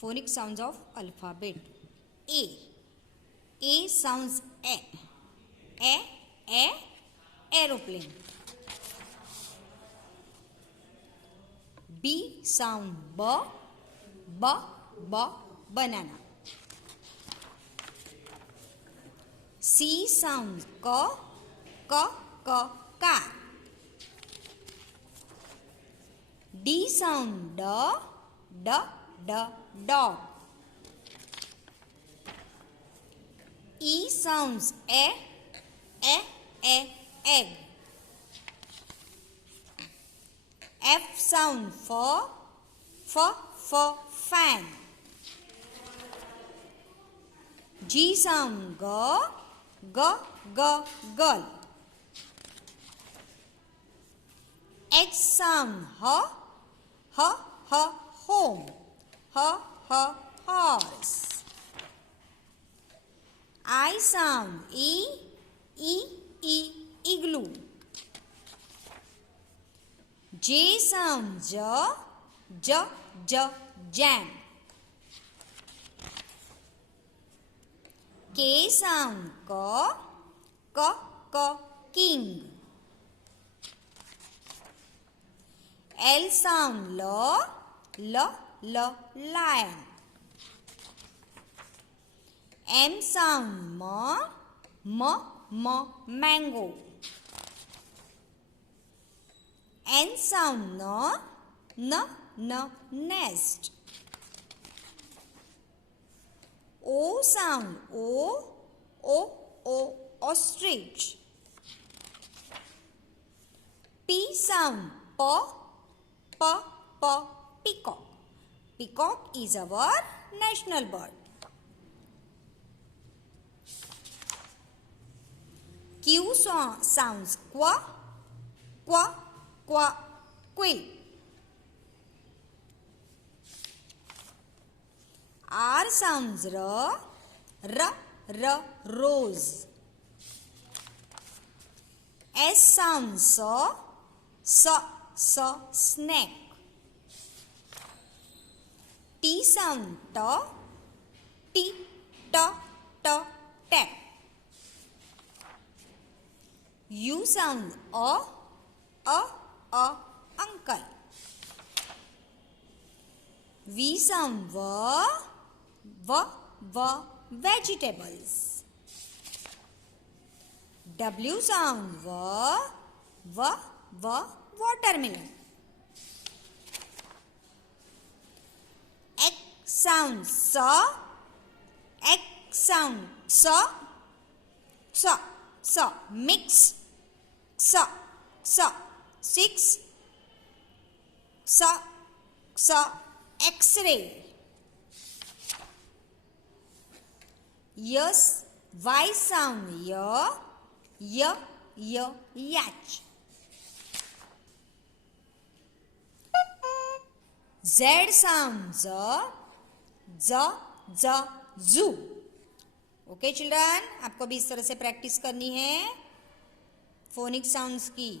phonic sounds of alphabet. A sounds a aeroplane. B sound b banana. C sounds k car. D sound d dog. E sounds egg. F sound fan. G sound girl. H sound home. Horse. I sound igloo. J sound jam. K sound king. L sound lion. M sound mango. N sound nest. O sound ostrich. P sound peacock. Peacock is our national bird. Q sounds quill. R sounds rose. S sounds snake. T sound tap. U sound uncle. V sound vegetables. W sound watermelon. X sound mix. 6 X-ray. Yes, Y sound yacht. Z sound zoo. Okay children, आपको भी इस तरह से practice करनी है phonic sounds की.